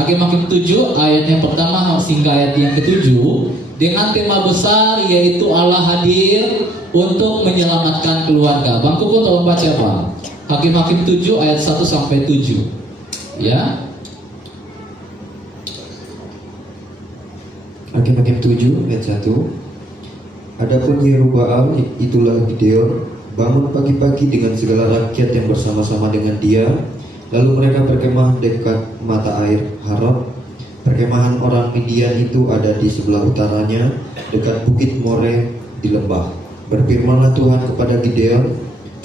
Hakim-Hakim 7 ayat yang pertama hingga ayat yang ke-7 dengan tema besar yaitu Allah hadir untuk menyelamatkan keluarga. Bang Kuku tolong baca Pak. Hakim-Hakim 7 ayat 1 sampai 7. Ya. Hakim-Hakim 7 ayat 1. Adapun Yerubbaal, itulah Gideon, bangun pagi-pagi dengan segala rakyat yang bersama-sama dengan dia. Lalu mereka berkemah dekat mata air Harod. Perkemahan orang Midian itu ada di sebelah utaranya, dekat bukit More di lembah. Berfirmanlah Tuhan kepada Gideon,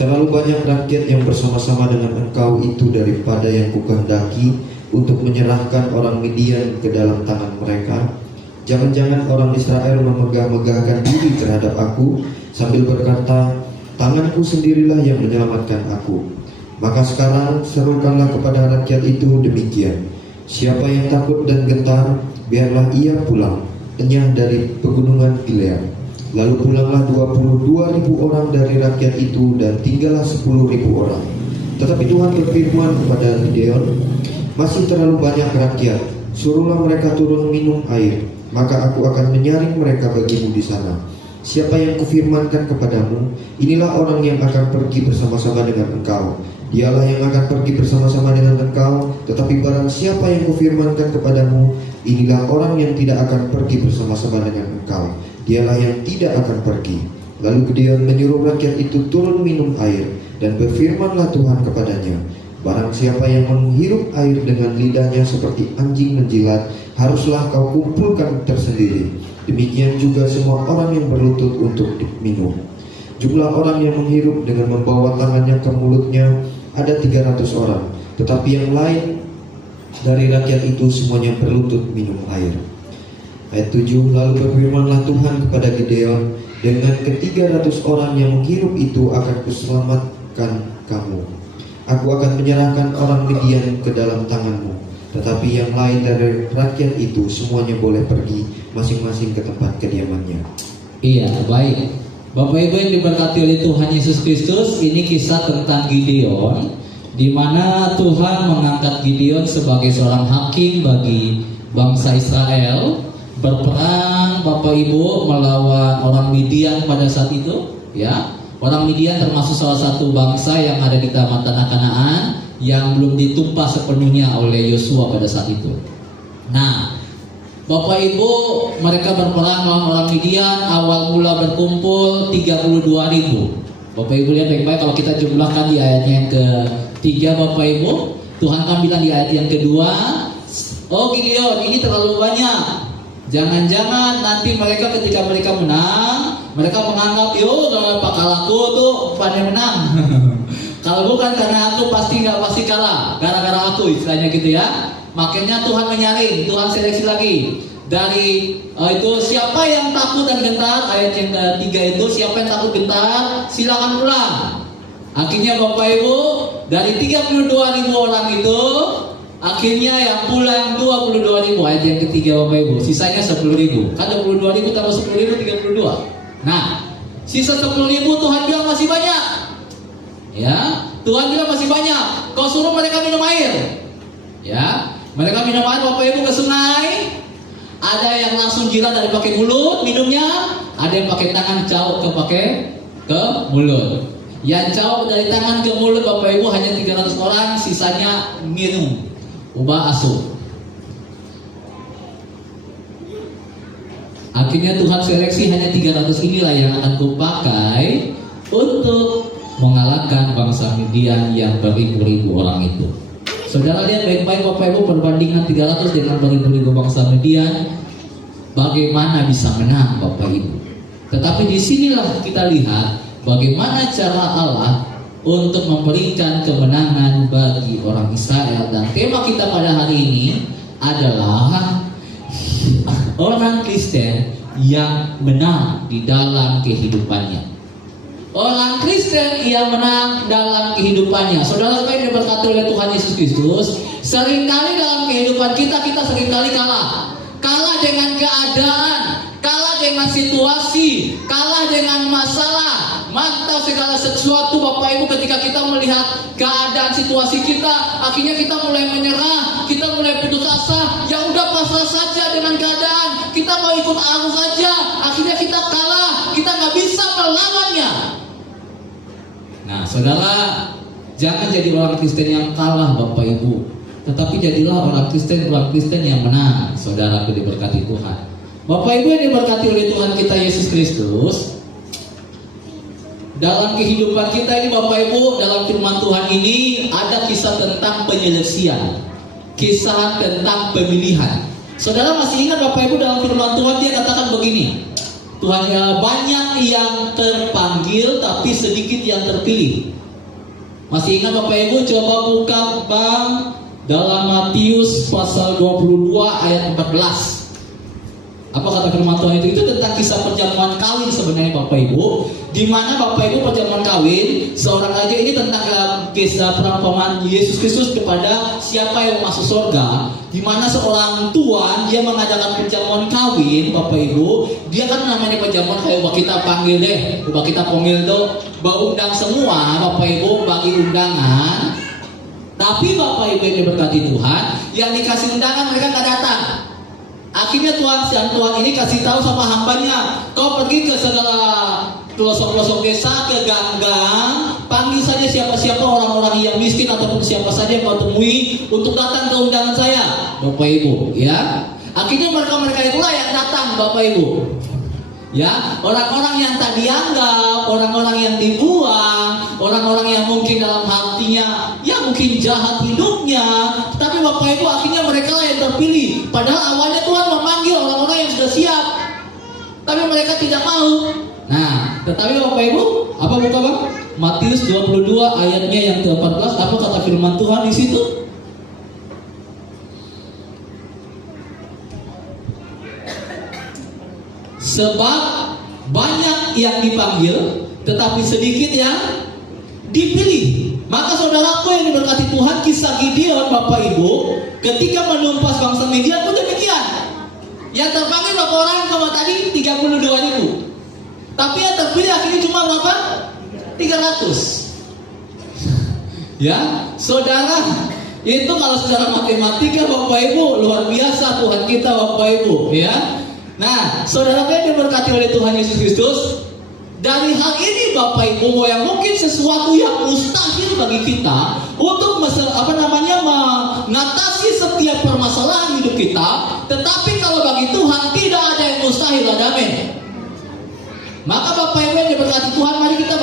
terlalu banyak rakyat yang bersama-sama dengan engkau itu daripada yang kukehendaki untuk menyerahkan orang Midian ke dalam tangan mereka. Jangan-jangan orang Israel memegah-megahkan diri terhadap aku sambil berkata, tanganku sendirilah yang menyelamatkan aku. Maka sekarang serukanlah kepada rakyat itu demikian. Siapa yang takut dan gentar, biarlah ia pulang, enyah dari pegunungan Gilead. Lalu pulanglah 22.000 orang dari rakyat itu dan tinggallah 10.000 orang. Tetapi Tuhan berfirman kepada Gideon, masih terlalu banyak rakyat, suruhlah mereka turun minum air, maka aku akan menyaring mereka bagimu di sana. Siapa yang kufirmankan kepadamu, inilah orang yang akan pergi bersama-sama dengan engkau. Dialah yang akan pergi bersama-sama dengan engkau. Tetapi barang siapa yang kufirmankan kepadamu, inilah orang yang tidak akan pergi bersama-sama dengan engkau. Dialah yang tidak akan pergi. Lalu Gideon menyuruh rakyat itu turun minum air, dan berfirmanlah Tuhan kepadanya, barang siapa yang menghirup air dengan lidahnya seperti anjing menjilat, haruslah kau kumpulkan tersendiri. Demikian juga semua orang yang berlutut untuk minum. Jumlah orang yang menghirup dengan membawa tangannya ke mulutnya ada 300 orang, tetapi yang lain dari rakyat itu semuanya berlutut minum air. Ayat 7, lalu berfirmanlah Tuhan kepada Gideon, dengan ke-300 orang yang menghirup itu akan kuselamatkan kamu. Aku akan menyerahkan orang Midian ke dalam tanganmu. Tetapi yang lain dari rakyat itu semuanya boleh pergi masing-masing ke tempat kediamannya. Iya, baik. Bapak Ibu yang diberkati oleh Tuhan Yesus Kristus, ini kisah tentang Gideon, di mana Tuhan mengangkat Gideon sebagai seorang hakim bagi bangsa Israel, berperang Bapak Ibu melawan orang Midian pada saat itu, ya. Orang Midian termasuk salah satu bangsa yang ada di tanah Kanaan yang belum ditumpah sepenuhnya oleh Yosua pada saat itu. Nah, Bapak Ibu, mereka berperang melawan orang Midian, awal mula berkumpul 32.000. Bapak Ibu lihat baik-baik, kalau kita jumlahkan di ayat yang ke-3 Bapak Ibu, Tuhan kan bilang di ayat yang kedua, oh Gideon, ini terlalu banyak. Jangan-jangan nanti mereka ketika mereka menang, mereka menganggap, yo Pak kalahku tuh pandai menang. Kalau bukan karena aku pasti kalah, gara-gara aku istilahnya gitu ya. Makanya Tuhan menyaring, Tuhan seleksi lagi. Dari itu siapa yang takut dan gentar, ayat yang ketiga itu siapa yang takut gentar, silakan pulang. Akhirnya Bapak Ibu, dari 32.000 orang itu, akhirnya yang pulang 22.000, ayat yang ketiga Bapak Ibu. Sisanya 10.000. Kan 22.000 tambah 10.000 32. Nah, sisa 10.000 Tuhan bilang masih banyak. Ya, Tuhan bilang masih banyak. Kau suruh mereka minum air. Ya, mereka minum air Bapak Ibu ke sungai. Ada yang langsung jilat dari pakai mulut minumnya, ada yang pakai tangan cauk ke mulut. Yang cauk dari tangan ke mulut Bapak Ibu hanya 300 orang, sisanya minum ubah asuh. Akhirnya Tuhan seleksi hanya 300 inilah yang akan kupakai untuk mengalahkan bangsa Midian yang beribu-ribu orang itu. Saudara lihat baik-baik Bapak Ibu, perbandingan 300 dengan beribu-ribu bangsa Midian, bagaimana bisa menang Bapak Ibu. Tetapi disinilah kita lihat bagaimana cara Allah untuk memberikan kemenangan bagi orang Israel. Dan tema kita pada hari ini adalah orang Kristen yang menang di dalam kehidupannya. Orang Kristen yang menang dalam kehidupannya. Saudara yang diberkati oleh Tuhan Yesus Kristus, seringkali dalam kehidupan kita seringkali kalah. Kalah dengan keadaan, kalah dengan situasi, kalah dengan masalah. Mantap segala sesuatu Bapak Ibu, ketika kita melihat keadaan situasi kita, akhirnya kita mulai menyerah, kita mulai putus asa, ikut arus saja, akhirnya kita kalah, kita nggak bisa melawannya. Nah, saudara, jangan jadi orang Kristen yang kalah, Bapak Ibu, tetapi jadilah orang Kristen yang menang. Saudaraku diberkati Tuhan. Bapak Ibu yang diberkati oleh Tuhan kita Yesus Kristus, dalam kehidupan kita ini Bapak Ibu, dalam firman Tuhan ini ada kisah tentang penyelesaian, kisah tentang pemilihan. Saudara masih ingat Bapak Ibu dalam firman Tuhan dia katakan begini, Tuhan ya, banyak yang terpanggil tapi sedikit yang terpilih. Masih ingat Bapak Ibu? Coba buka Bang dalam Matius pasal 22 ayat 14. Apa kata firman Tuhan itu? Itu tentang kisah perjamuan kawin sebenarnya Bapak Ibu. Di mana Bapak Ibu perjamuan kawin, seorang raja ini tentang kisah perumpamaan Yesus Kristus kepada siapa yang masuk surga. Di mana seorang tuan dia mengadakan perjamuan kawin, Bapak Ibu. Dia kan namanya perjamuan kayak kita panggil deh, kita panggil tuh, undang semua Bapak Ibu bagi undangan. Tapi Bapak Ibu yang diberkati Tuhan, yang dikasih undangan mereka nggak datang. Akhirnya Tuhan ini kasih tahu sama hambanya, kau pergi ke segala pelosok-pelosok desa, ke gang-gang, panggil saja siapa-siapa orang-orang yang miskin ataupun siapa saja yang kau temui untuk datang ke undangan saya, Bapak Ibu. Ya, akhirnya mereka itulah yang datang, Bapak Ibu. Ya, orang-orang yang tak dianggap, orang-orang yang dibuang, orang-orang yang mungkin dalam hatinya, ya mungkin jahat hidupnya, tapi Bapak Ibu akhirnya mereka lah yang terpilih. Padahal awalnya Tuhan memanggil orang-orang yang sudah siap, tapi mereka tidak mau. Nah, tetapi Bapak Ibu, apa buka Bang? Matius 22 ayatnya yang ke-14, apa kata firman Tuhan di situ? Sebab banyak yang dipanggil, tetapi sedikit yang dipilih. Maka saudaraku yang diberkati Tuhan, kisah Gideon Bapak Ibu, ketika menumpas bangsa Midian pun demikian. Yang terpanggil berapa orang sama tadi? 32.000. Tapi yang terpilih akhirnya cuma berapa? 300. Ya, saudara, itu kalau secara matematika Bapak Ibu luar biasa Tuhan kita Bapak Ibu, ya. Nah, saudara yang diberkati oleh Tuhan Yesus Kristus, dari hal ini Bapak Ibu, yang mungkin sesuatu yang mustahil bagi kita untuk mengatasi setiap permasalahan hidup kita, tetapi kalau bagi Tuhan tidak ada yang mustahil, amin. Maka Bapak Ibu yang diberkati Tuhan, mari kita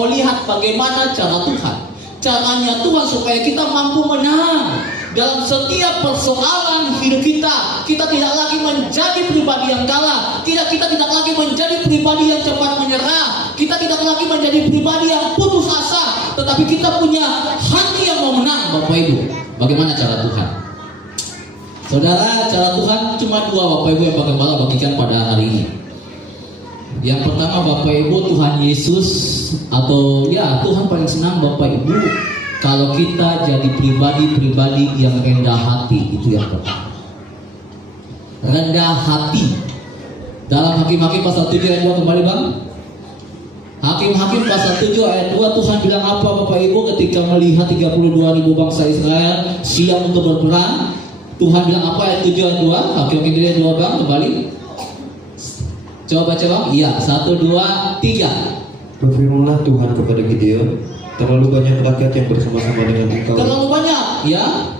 lihat bagaimana cara Tuhan. Caranya Tuhan supaya kita mampu menang dalam setiap persoalan hidup kita. Kita tidak lagi menjadi pribadi yang kalah. Kita tidak lagi menjadi pribadi yang cepat menyerah. Kita tidak lagi menjadi pribadi yang putus asa. Tetapi kita punya hati yang mau menang, Bapak Ibu. Bagaimana cara Tuhan? Saudara, cara Tuhan cuma dua Bapak Ibu yang bagaimana bagikan pada hari ini. Yang pertama Bapak Ibu, Tuhan Yesus, atau ya Tuhan paling senang Bapak Ibu kalau kita jadi pribadi-pribadi yang rendah hati. Itu yang pertama, rendah hati. Dalam Hakim-Hakim pasal 7 ayat 2, kembali Bang. Hakim-Hakim pasal 7 ayat 2, Tuhan bilang apa Bapak Ibu ketika melihat 32.000 bangsa Israel siap untuk berperang? Tuhan bilang apa ayat 7 ayat 2? Hakim-Hakim ayat 2 Bang, kembali. Coba baca Bang. Iya, 1, 2, 3. Berfirmanlah Tuhan kepada Gideon, terlalu banyak rakyat yang bersama-sama dengan engkau. Terlalu banyak, ya.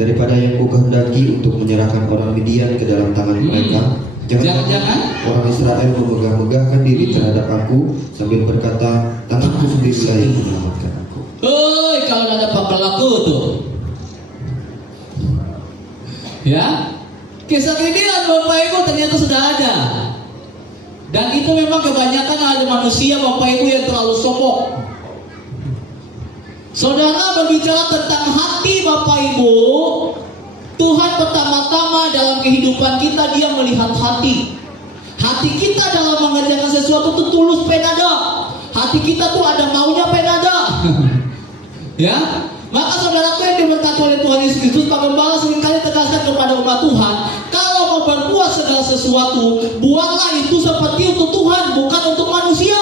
Daripada yang kukehendaki untuk menyerahkan orang Midian ke dalam tangan mereka. Jangan-jangan orang Israel memegah-megahkan diri terhadap aku sambil berkata, tanganku sendirilah yang menyelamatkan aku. Kalau ada pakal aku tuh. Ya, kisah Gideon Bapak Ibu ternyata sudah ada. Dan itu memang kebanyakan ada manusia Bapak Ibu yang terlalu sombong. Saudara, berbicara tentang hati Bapak Ibu, Tuhan pertama-tama dalam kehidupan kita dia melihat hati. Hati kita dalam mengerjakan sesuatu itu tulus penada. Hati kita tuh ada maunya penada. Ya, maka saudaraku yang diberkati oleh Tuhan Yesus Kristus, Pak Gembala seringkali tegaskan kepada umat Tuhan, kalau mau berbuat segala sesuatu, buatlah itu seperti untuk Tuhan, bukan untuk manusia.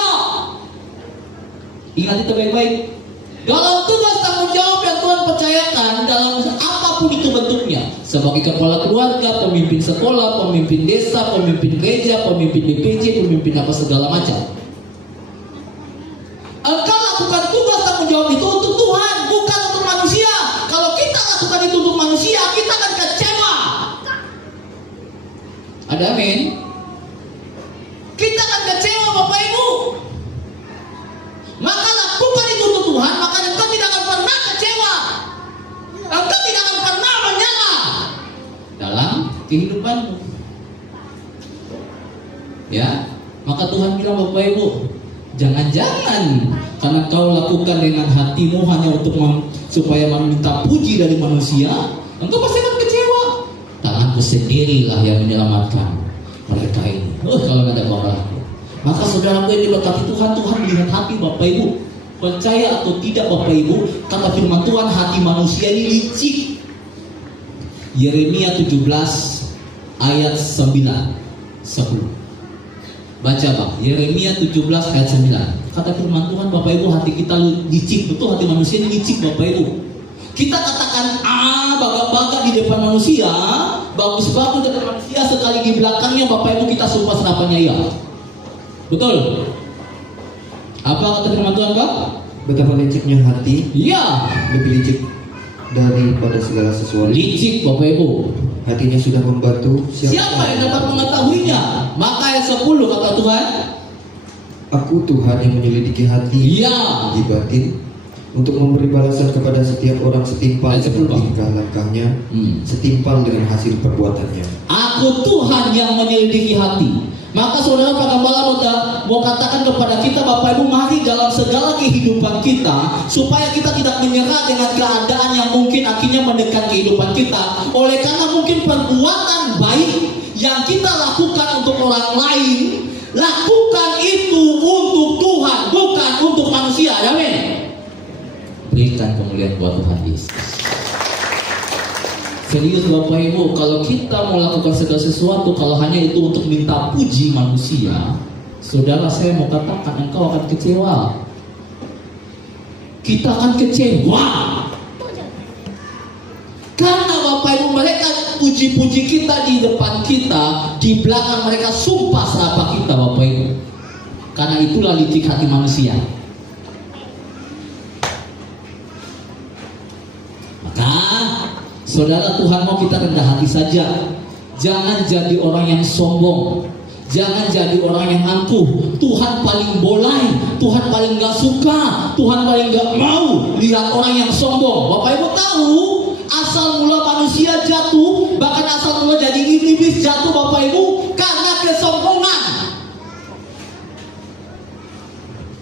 Ingat itu baik-baik. Dalam tugas tanggung jawab yang Tuhan percayakan, dalam apapun apapun itu bentuknya, sebagai kepala keluarga, pemimpin sekolah, pemimpin desa, pemimpin gereja, pemimpin DPJ, pemimpin apa segala macam. Engkau lakukan tugas tanggung jawab itu untuk Tuhan, bukan untuk manusia. Kalau kita lakukan itu untuk manusia, kita akan kecewa. Ada amin? Kita akan kecewa, Bapak Ibu. Maka lakukan itu untuk Tuhan, maka engkau tidak akan pernah kecewa. Engkau tidak akan pernah menyala dalam kehidupanmu. Ya, maka Tuhan bilang, Bapak Ibu, jangan-jangan karena kau lakukan dengan hatimu hanya untuk supaya meminta puji dari manusia, engkau pasti akan kecewa. Tanganku sendirilah yang menyelamatkan mereka ini. Kalau nggak ada orang. Maka saudaraku yang diberkati Tuhan, Tuhan melihat hati Bapak Ibu. Percaya atau tidak Bapak Ibu, kata firman Tuhan, hati manusia ini licik. Yeremia 17 ayat 9 10. Baca Bang, Yeremia 17 ayat 9. Kata firman Tuhan, Bapak Ibu, hati kita licik. Betul, hati manusia ini licik Bapak Ibu. Kita katakan bagak-bagak di depan manusia, bagus-bagus di depan manusia, sekali di belakangnya Bapak Ibu kita sumpah senapannya ya. Betul. Apa kata firman Tuhan, Pak? Betapa liciknya hati, iya, lebih licik daripada segala sesuatu. Licik Bapak Ibu. Hatinya sudah membatu. Siapa yang dapat mengetahuinya? Maka ayat 10 kata Tuhan, Aku Tuhan yang menyelidiki hati, iya, di batin, untuk memberi balasan kepada setiap orang setimpal Ayat 10, dengan Pak. tingkah langkahnya, setimpal dengan hasil perbuatannya. Aku Tuhan yang menyelidiki hati. Maka saudara Pak Gembala mau katakan kepada kita, Bapak Ibu, mari dalam segala kehidupan kita, supaya kita tidak menyerah dengan keadaan yang mungkin akhirnya menekan kehidupan kita. Oleh karena mungkin perbuatan baik yang kita lakukan untuk orang lain, lakukan itu untuk Tuhan, bukan untuk manusia. Amin. Berikan kemuliaan buat Tuhan Yesus. Serius Bapak Ibu, kalau kita mau lakukan segala sesuatu, kalau hanya itu untuk minta puji manusia, saudara, saya mau katakan engkau akan kecewa. Kita akan kecewa. Karena Bapak Ibu, mereka puji-puji kita di depan kita, di belakang mereka sumpah serapah kita Bapak Ibu. Karena itulah licik hati manusia. Maka saudara, Tuhan mau kita rendah hati saja. Jangan jadi orang yang sombong. Jangan jadi orang yang angkuh. Tuhan paling boleh, Tuhan paling gak suka, Tuhan paling gak mau lihat orang yang sombong. Bapak Ibu tahu, asal mula manusia jatuh, bahkan asal mula jadi iblis jatuh Bapak Ibu, karena kesombongan.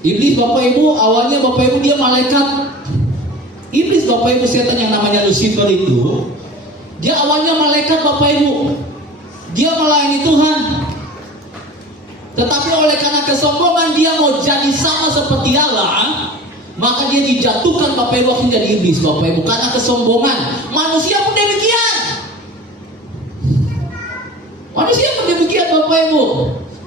Iblis Bapak Ibu, awalnya Bapak Ibu dia malaikat. Iblis Bapak Ibu, setan yang namanya Lucifer itu, dia awalnya malaikat Bapak Ibu. Dia melayani Tuhan. Tetapi oleh karena kesombongan dia mau jadi sama seperti Allah, maka dia dijatuhkan Bapak Ibu, akhirnya jadi iblis Bapak Ibu, karena kesombongan. Manusia pun demikian. Manusia pun demikian Bapak Ibu.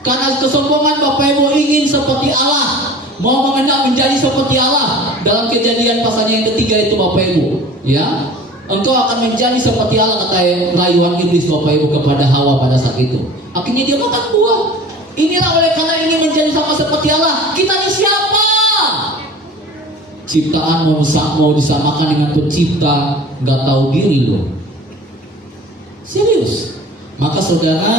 Karena kesombongan Bapak Ibu ingin seperti Allah, mau menjadi seperti Allah. Dalam Kejadian pasalnya yang ketiga itu Bapak Ibu, ya, engkau akan menjadi seperti Allah, kata rayuan iblis Bapak Ibu kepada Hawa pada saat itu. Akhirnya dia makan buah. Inilah oleh karena ingin menjadi sama seperti Allah. Kita ini siapa? Ciptaan mau disamakan dengan pencipta, nggak tahu diri loh. Serius. Maka saudara,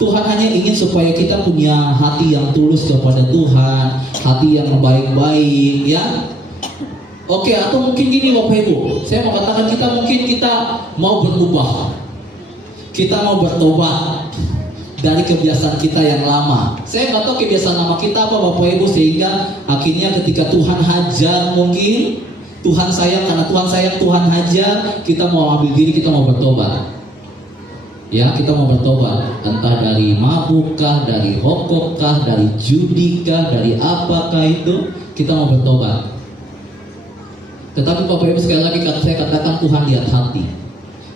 Tuhan hanya ingin supaya kita punya hati yang tulus kepada Tuhan, hati yang baik-baik, ya. Oke, atau mungkin gini Bapak Ibu, saya mau katakan kita mau berubah, kita mau bertobat dari kebiasaan kita yang lama. Saya nggak tahu kebiasaan lama kita apa Bapak Ibu, sehingga akhirnya ketika Tuhan hajar, mungkin Tuhan sayang, karena Tuhan sayang Tuhan hajar, kita mau ambil diri, kita mau bertobat. Ya, kita mau bertobat, entah dari mabukkah, dari rokokkah, dari judikah, dari apakah itu, kita mau bertobat. Tetapi Bapak Ibu, sekali lagi saya katakan, Tuhan lihat hati.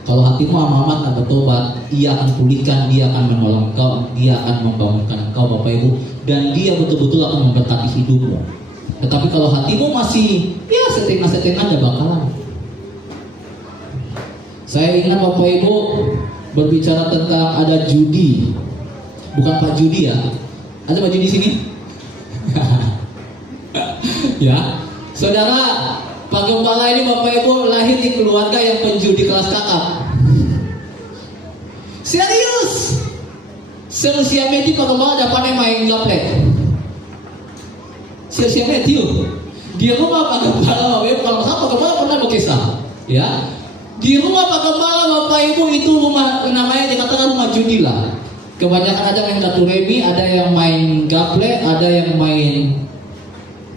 Kalau hatimu amat tak bertobat, Ia akan pulihkan, Dia akan menolong kau, Dia akan membangunkan kau Bapak Ibu, dan Dia betul-betul akan memberkati hidupmu. Tetapi kalau hatimu masih ya setengah-setengah, ada bakalan. Saya ingat Bapak Ibu berbicara tentang ada judi, bukan Pak Judi ya. Ada Pak Judi di sini? Ya, saudara, Pak Gembala ini Bapak Ibu lahir di keluarga yang penjudi kelas kakap. Serius, seusia Meti Pak Gembala dapat main gaplek. Seusia Meti, di rumah Pak Gembala, kalau Pak Gembala pernah berkisah, ya. Di rumah Pak Gembala Bapak Ibu itu rumah namanya dikatakan rumah judi lah. Kebanyakan ada yang main kartu remi, ada yang main gaplek, ada yang main.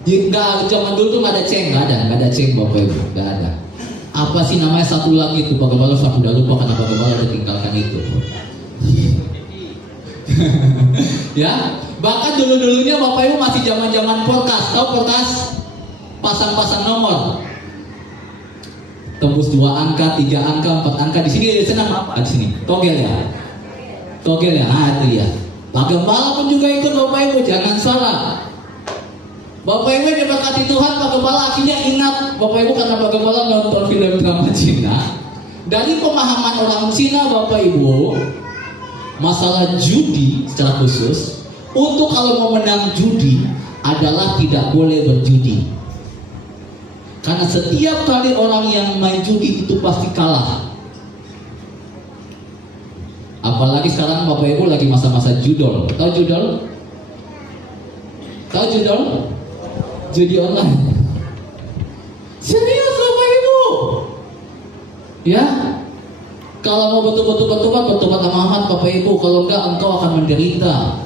Enggak, zaman dulu tuh nggak ada ceng, nggak ada ceng Bapak Ibu, nggak ada. Apa sih namanya satu lagi itu Pak Gembala sudah lupa karena Pak Gembala udah tinggalkan itu. Ya, bahkan dulu-dulunya Bapak Ibu masih zaman-zaman porkas, tahu porkas? Pasang-pasang nomor. Tembus 2 angka, 3 angka, 4 angka. Di sini senang apa? Di sini. Togel ya. Togel ya. Ah, itu ya. Pak Gembala pun juga ikut Bapak Ibu, jangan salah. Bapak Ibu yang diberkati Tuhan, Pak Gembala akhirnya ingat Bapak Ibu karena Pak Gembala nonton film drama Cina. Dari pemahaman orang Cina Bapak Ibu, masalah judi secara khusus, untuk kalau mau menang judi adalah tidak boleh berjudi. Karena setiap kali orang yang main judi itu pasti kalah. Apalagi sekarang Bapak Ibu lagi masa-masa judol. Tahu judol? Tahu judol? Judi online. Serius Bapak Ibu? Ya. Kalau mau betul-betul bertobat amat Bapak Ibu. Kalau enggak engkau akan menderita.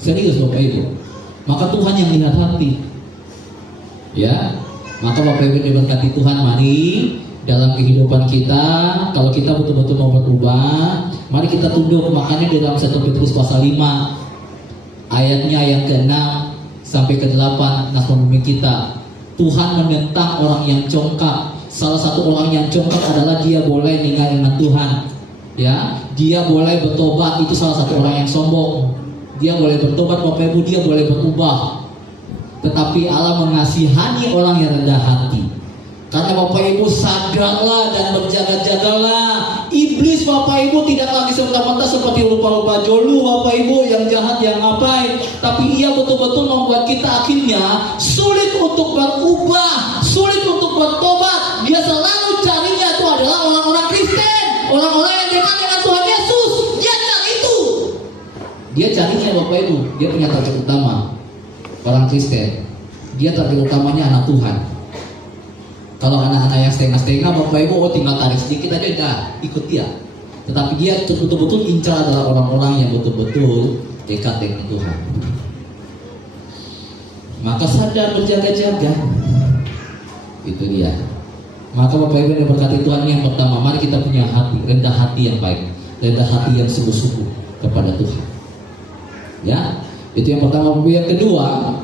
Serius Bapak Ibu. Maka Tuhan yang lihat hati. Ya, maka Bapak Ibu diberkati Tuhan, mari dalam kehidupan kita, kalau kita betul-betul mau berubah, mari kita tunduk. Makanya di dalam 1 Petrus pasal 5 ayatnya yang ke-6 sampai ke-8 nas pemimpin kita, Tuhan menentang orang yang congkak. Salah satu orang yang congkak adalah dia boleh ninggalin Tuhan, ya, dia boleh bertobat. Itu salah satu orang yang sombong. Dia boleh bertobat Bapak Ibu, dia boleh berubah. Tetapi Allah mengasihani orang yang rendah hati. Karena Bapak Ibu sadarlah dan berjaga-jagalah. Iblis Bapak Ibu tidak lagi serta-merta seperti lupa-lupa jolu Bapak Ibu yang jahat, yang ngapain. Tapi ia betul-betul membuat kita akhirnya sulit untuk berubah, sulit untuk bertobat. Dia selalu carinya itu adalah orang-orang Kristen, orang-orang yang dekat dengan Tuhan Yesus. Dia cari itu. Dia carinya Bapak Ibu. Dia punya target utama. Orang Kristen, dia target utamanya anak Tuhan. Kalau anak-anak yang setengah-setengah Bapak Ibu tinggal tarik sedikit aja dah ikut dia. Tetapi dia betul-betul incar adalah orang-orang yang betul-betul dekat dengan Tuhan. Maka sadar, berjaga-jaga. Itu dia. Maka Bapak Ibu yang berkati Tuhan, yang pertama, mari kita punya hati, rendah hati yang baik, rendah hati yang sungguh-sungguh kepada Tuhan. Ya. Itu yang pertama. Yang kedua,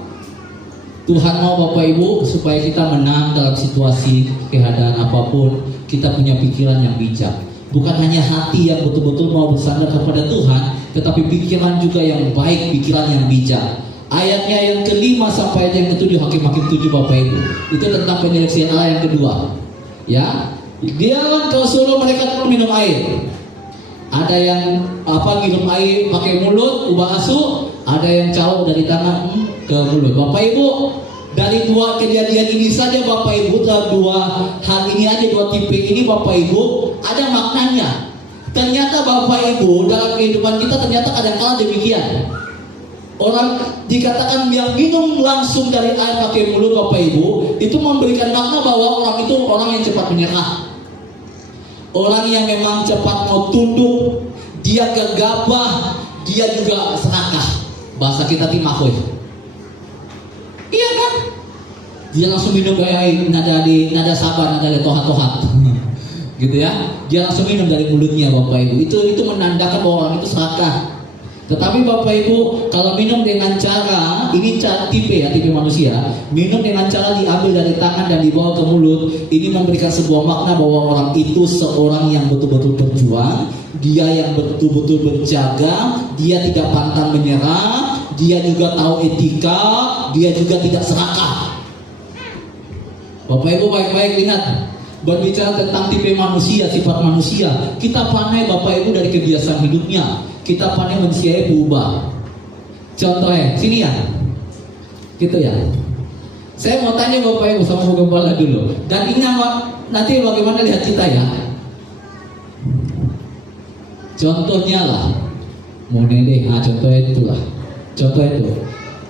Tuhan mau Bapak Ibu supaya kita menang dalam situasi keadaan apapun, kita punya pikiran yang bijak. Bukan hanya hati yang betul-betul mau bersandar kepada Tuhan, tetapi pikiran juga yang baik, pikiran yang bijak. Ayatnya yang ke-5 sampai ayat yang ke-7, Hakim-Hakim 7 Bapak Ibu. Itu tentang penyeleksian Allah yang kedua. Ya, jangan kau suruh mereka minum air. Ada yang minum air pakai mulut, ubah asuh. Ada yang cau dari tangan ke mulut. Bapak Ibu, dari 2 kejadian ini saja Bapak Ibu, dalam 2 hal ini aja, 2 tipe ini Bapak Ibu, ada maknanya. Ternyata Bapak Ibu, dalam kehidupan kita ternyata kadang-kadang demikian. Orang dikatakan yang minum langsung dari air pakai mulut Bapak Ibu, itu memberikan makna bahwa orang itu orang yang cepat menyerah. Orang yang memang cepat mau tunduk, dia gegabah, dia juga serakah. Bahasa kita timakoy. Iya kan? Dia langsung minum kayak nada sabar, nada tohat-tohat. Gitu ya. Dia langsung minum dari mulutnya Bapak Ibu. Itu menandakan bahwa orang itu serakah. Tetapi Bapak Ibu, kalau minum dengan cara, ini tipe manusia, minum dengan cara diambil dari tangan dan dibawa ke mulut, ini memberikan sebuah makna bahwa orang itu seorang yang betul-betul berjuang, dia yang betul-betul berjaga, dia tidak pantang menyerah, dia juga tahu etika, dia juga tidak serakah. Bapak Ibu baik-baik ingat, berbicara tentang tipe manusia, sifat manusia, kita pandai Bapak Ibu dari kebiasaan hidupnya. Kita pandai manusia berubah. Contohnya, sini ya. Gitu ya. Saya mau tanya Bapak Ibu sama Bu Gembala dulu. Dan ini nanti bagaimana lihat kita ya. Contohnya lah. Mau deh, contohnya itulah. Contoh itu.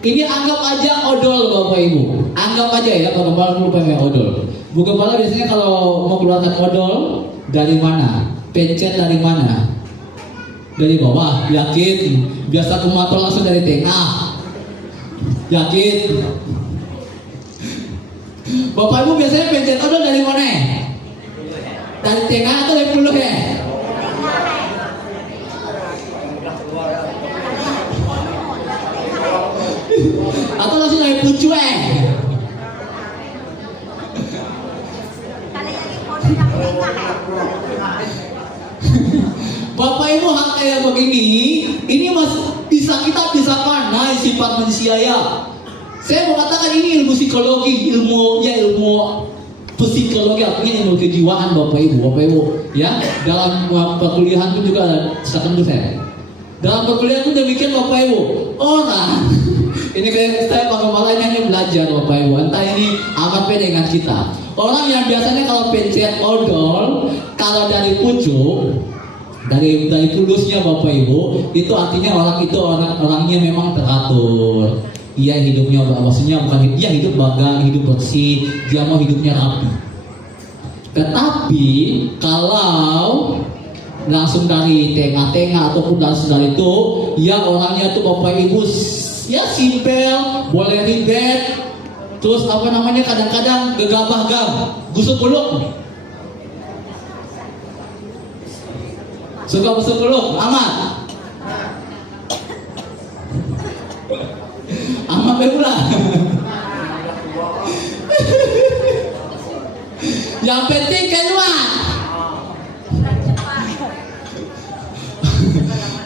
Ini anggap aja odol Bapak Ibu. Anggap aja ya, kalau Gembala dulu pengen odol. Bu Gembala biasanya kalau mau keluarkan odol dari mana? Pencet dari mana? Dari bawah, yakin? Biasa kumator langsung dari tengah. Yakin? Bapak Ibu biasanya pencet odol dari mana? Dari tengah atau dari puluh ya? Atau langsung dari pucuk Bapak Ibu hal kayak begini, ini bisa pandai sifat manusia ya. Saya mau katakan ini ilmu psikologi, ilmu psikologi, artinya ilmu kejiwaan Bapak Ibu ya. Dalam perkuliahan itu juga seakan saya. Dalam perkuliahan itu demikian Bapak Ibu. Orang ini kayak saya Pak Gembala ini belajar Bapak Ibu. Entah ini amat beda dengan kita. Orang yang biasanya kalau pencet odol, kalau dari pucuk, dari pulusnya Bapak Ibu, itu artinya orangnya memang teratur. Ia hidupnya maksudnya bukan dia hidup bangga, hidup bersih, dia mau hidupnya rapi. Tetapi kalau langsung dari tengah-tengah ataupun langsung dari itu, ya orangnya tuh Bapak Ibu ya simpel, boleh ribet, terus kadang-kadang gegabah gusuk guluk. Suka busuk guluk, amat pula. Yang penting keluar.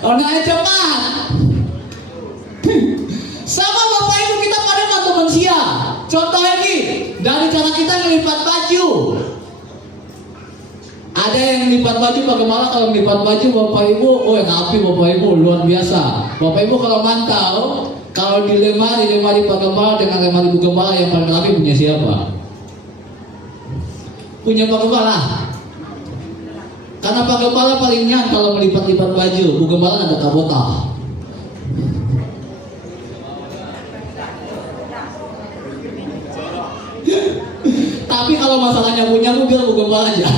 Orangnya cepat. Sama Bapak Ibu kita pada mata manusia. Contoh lagi dari cara kita melipat baju. Ada yang melipat baju bagaimana kalau melipat baju Bapak Ibu, rapi Bapak Ibu luar biasa. Bapak Ibu kalau mantau, kalau di lemari Pak Gembala dengan lemari Bu Gembala yang paling rapi punya siapa? Punya Pak Gembala. Karena Pak Gembala paling nyan kalau melipat-lipat baju, Bu Gembala ada kabota. Tapi kalau masalahnya punya, biar Bu Gembala aja.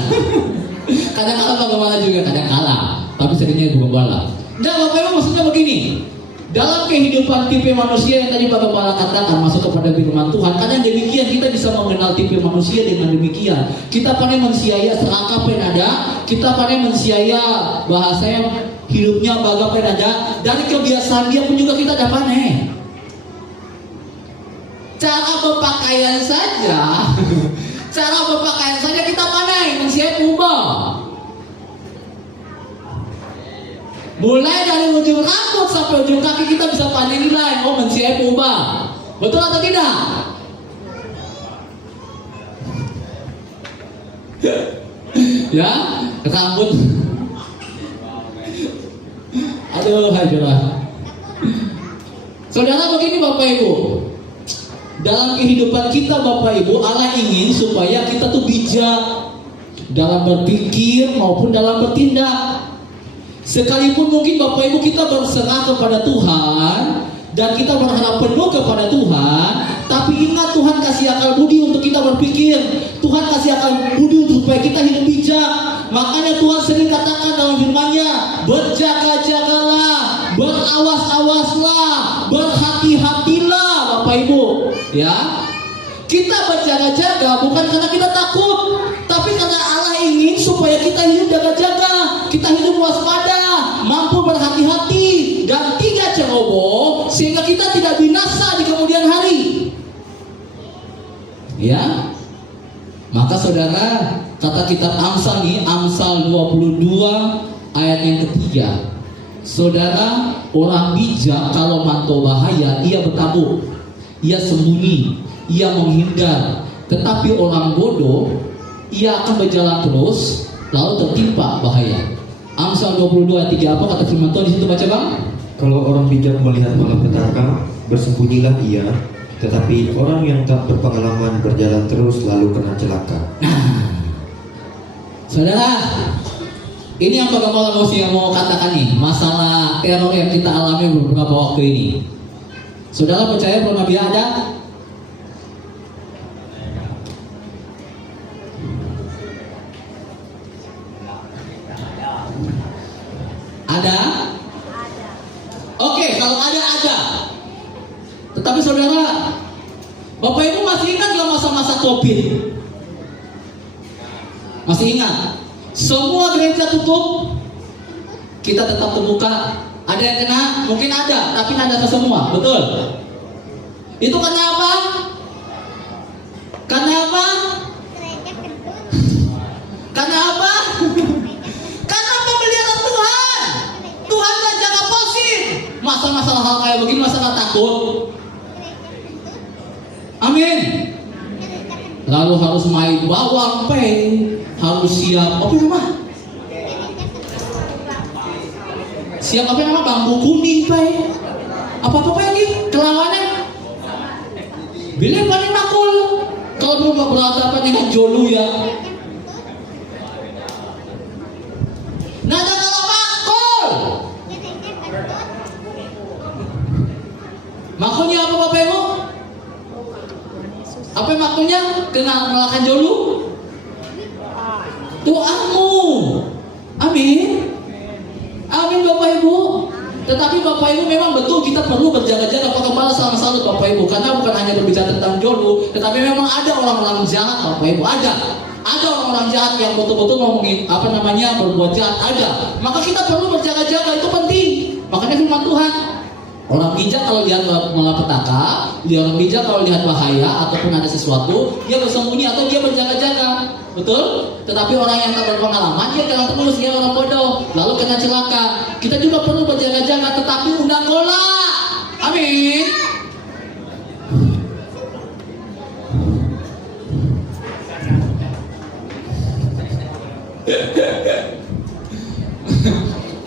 Kadang-kadang Pak Gembala juga kadang kalah, tapi seringnya Bu Gembala. Nah Bapak Ibu maksudnya begini. Dalam kehidupan tipe manusia yang tadi Pak Gembala katakan masuk kepada firman Tuhan, kadang demikian kita bisa mengenal tipe manusia dengan demikian. Kita pandai manusia serangkap penada, kita pandai manusia bahasanya hidupnya baga penada, dari kebiasaan dia pun juga kita dapat cara berpakaian saja. Cara berpakaian saja kita pandai manusia ubah. Mulai dari ujung rambut sampai ujung kaki kita bisa pandai nilai. Oh manusia ubah. Betul atau tidak? Ya, rambut. Aduh, hancurlah. Saudara begini Bapak Ibu. Dalam kehidupan kita Bapak Ibu, Allah ingin supaya kita tuh bijak dalam berpikir maupun dalam bertindak. Sekalipun mungkin Bapak Ibu kita berserah kepada Tuhan dan kita berharap penuh kepada Tuhan, tapi ingat Tuhan kasih akal budi untuk kita berpikir. Tuhan kasih akal budi supaya kita hidup bijak. Makanya Tuhan sering katakan dalam firman-Nya, berjaga-jagalah, berawas-awaslah, berhati-hatilah Bapak Ibu. Ya, kita berjaga-jaga bukan karena kita takut, tapi karena Allah ingin supaya kita hidup jaga-jaga, kita hidup waspada, mampu berhati-hati dan tidak ceroboh, sehingga kita tidak binasa di kemudian hari. Ya, maka saudara, kata kitab Amsal nih, Amsal 22 ayat yang ketiga. Saudara, orang bijak kalau mantau bahaya, ia bertabung. Ia sembunyi, ia menghindar. Tetapi orang bodoh ia akan berjalan terus, lalu tertimpa bahaya. Amsal 22 ayat 3, apa kata firman Tuhan di situ, baca bang? Kalau orang bijak melihat malapetaka, bersembunyilah ia, tetapi orang yang tak berpengalaman berjalan terus lalu kena celaka. Saudara, ini yang bagaimana yang mau katakan nih, masalah teror yang kita alami beberapa waktu ini. Saudara percaya bahwa Nabi ada? Ada? Oke, kalau ada. Tetapi saudara, Bapak Ibu masih ingat gak masa-masa COVID? Masih ingat? Semua gereja tutup, kita tetap terbuka. Ada yang kena? Mungkin ada, tapi tidak ada semua, betul? Itu karena apa? Karena apa? Karena apa? Karena pemeliharaan Tuhan. Tuhan gak jaga posisi. Masalah hal kayak begini, masa gak takut? Amin. Lalu harus main bawang pay, harus siap apa nama? Siap apa nama? Bambu kuning pay. Apa lagi? Kelawannya? Bila paling makul. Kalau belum berhadapan dengan jolu ya. Nada kalau makul. Makulnya apa Bapak Ibu? Apa maksudnya? Kena melakukan jolu? Doamu. Amin. Amin Bapak Ibu. Tetapi Bapak Ibu memang betul kita perlu berjaga-jaga bagaimana salah-salah Bapak Ibu. Karena bukan hanya berbicara tentang jolu, tetapi memang ada orang-orang jahat Bapak Ibu. Ada orang-orang jahat yang betul-betul ngomongin berbuat jahat, ada. Maka kita perlu berjaga-jaga, itu penting. Makanya firman Tuhan, orang bijak kalau lihat malapetaka, orang bijak kalau lihat bahaya ataupun ada sesuatu, dia bersembunyi atau dia berjaga-jaga, betul? Tetapi orang yang tak berpengalaman, dia jalan terus, dia orang bodoh, lalu kena celaka. Kita juga perlu berjaga-jaga, tetapi undang gola. Amin.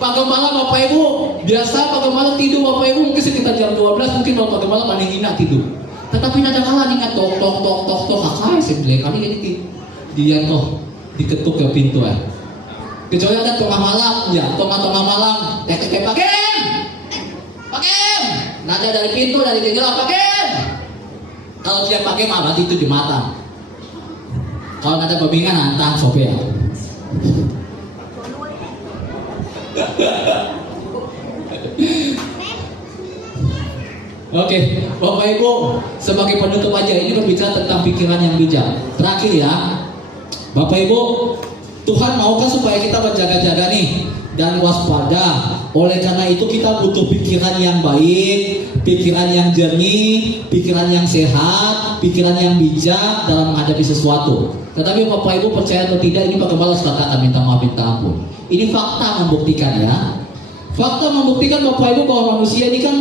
Pak Gembala Bapak Ibu, biasa Pak Gembala tidur Bapak Ibu mungkin sekitar jam 12, mungkin Pak Gembala paling hina tidur. Tetapi ada kala ingat tok akai sebelah kali ini dia toh diketuk ke pintu ya. Kecuali ada tengah malam, ya tengah malam, pakem, nada dari pintu dari jendela pakem. Kalau dia pakai malah itu di mata. Kalau nada babingan hantam sopir. Oke, Bapak Ibu, sebagai penutup aja ini berbicara tentang pikiran yang bijak. Terakhir ya, Bapak Ibu, Tuhan maukah supaya kita berjaga-jaga nih dan waspada. Oleh karena itu kita butuh pikiran yang baik, pikiran yang jernih, pikiran yang sehat, pikiran yang bijak dalam menghadapi sesuatu. Tetapi Bapak Ibu percaya atau tidak, ini bagaimana katakan minta maaf minta ampun. Ini fakta membuktikan ya. Fakta membuktikan Bapak Ibu bahwa manusia ini kan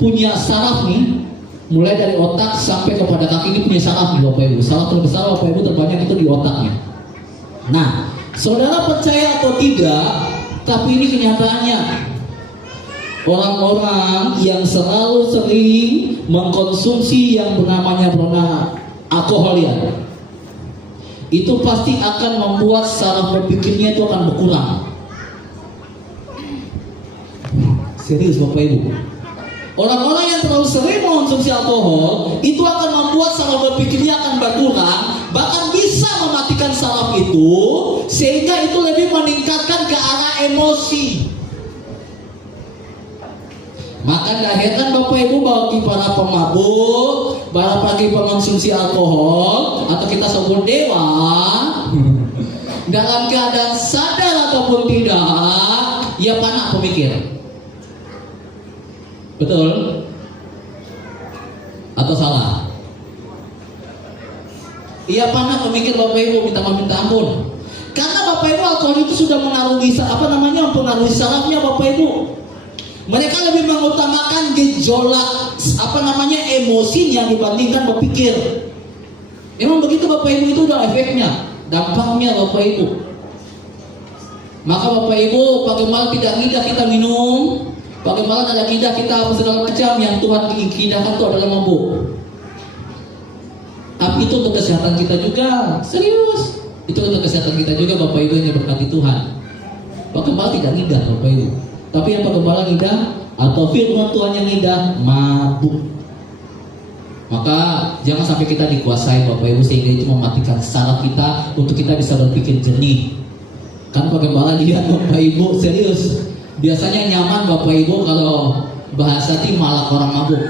punya saraf nih, mulai dari otak sampai kepada kaki ini punya saraf nih Bapak Ibu. Saraf terbesar Bapak Ibu terbanyak itu di otaknya. Nah, saudara percaya atau tidak, tapi ini kenyataannya. Orang-orang yang selalu sering mengkonsumsi yang bernamanya alkohol ya, itu pasti akan membuat saraf berpikirnya itu akan berkurang. Serius Bapak Ibu. Orang-orang yang terlalu sering mengkonsumsi alkohol itu akan membuat saraf berpikirnya akan berkurang, bahkan bisa mematikan saraf itu, sehingga itu lebih meningkatkan ke arah emosi. Maka gak heran Bapak Ibu bagi para pemabuk, bagi pengonsumsi alkohol, atau kita sebut dewa, dalam keadaan sadar ataupun tidak, ia panak pemikir. Betul? Atau salah? Ia panak pemikir Bapak Ibu, minta ampun. Karena Bapak Ibu alkohol itu sudah mengaruhi mempengaruhi sarafnya Bapak Ibu. Mereka lebih mengutamakan gejolak emosinya dibandingkan berpikir. Memang begitu Bapak Ibu, itu udah efeknya. dampaknya Bapak Ibu. Maka Bapak Ibu, bagaimana tidak ngidah kita minum, bagaimana ada ngidah kita apa segala macam yang Tuhan ingindahkan itu adalah mabuk. Tapi itu untuk kesehatan kita juga, serius. Itu untuk kesehatan kita juga Bapak Ibu yang diberkati Tuhan. Bagaimana tidak ngidah Bapak Ibu. Tapi yang bagaimana ngidah atau firman Tuhan yang ngidah, mabuk. Maka jangan sampai kita dikuasai Bapak Ibu sehingga itu mematikan saraf kita untuk kita bisa berpikir jernih. Kan bagaimana dia Bapak Ibu, serius. Biasanya nyaman Bapak Ibu kalau bahasa tim malah orang mabuk.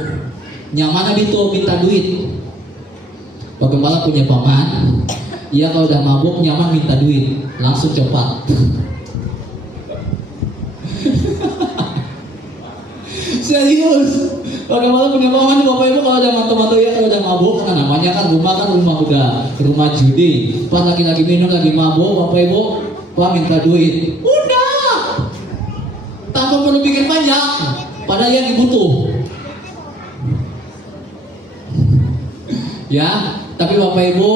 Nyaman itu minta duit. Bagaimana punya paman? Iya kalau udah mabuk nyaman minta duit, langsung cepat. Serius. Bagaimana punya paman Bapak Ibu kalau udah mantu-mantu ya kalau udah mabuk, kan namanya kan rumah udah rumah judi. Pas lagi minum lagi mabuk Bapak Ibu, Pak minta duit. Udah. Tanpa perlu pikir banyak. Padahal yang dibutuh. Ya, tapi Bapak Ibu,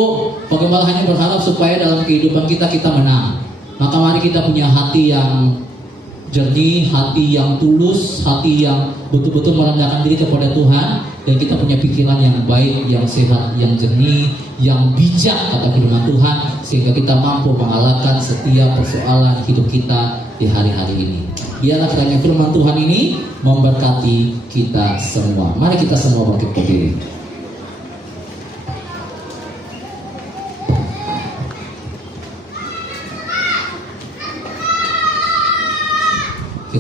bagaimana hanya berharap supaya dalam kehidupan kita menang. Maka mari kita punya hati yang jernih, hati yang tulus, hati yang betul-betul merendahkan diri kepada Tuhan, dan kita punya pikiran yang baik, yang sehat, yang jernih, yang bijak kata firman Tuhan, sehingga kita mampu mengalahkan setiap persoalan hidup kita di hari-hari ini. Biarlah kiranya firman Tuhan ini memberkati kita semua. Mari kita semua bangkit berdiri.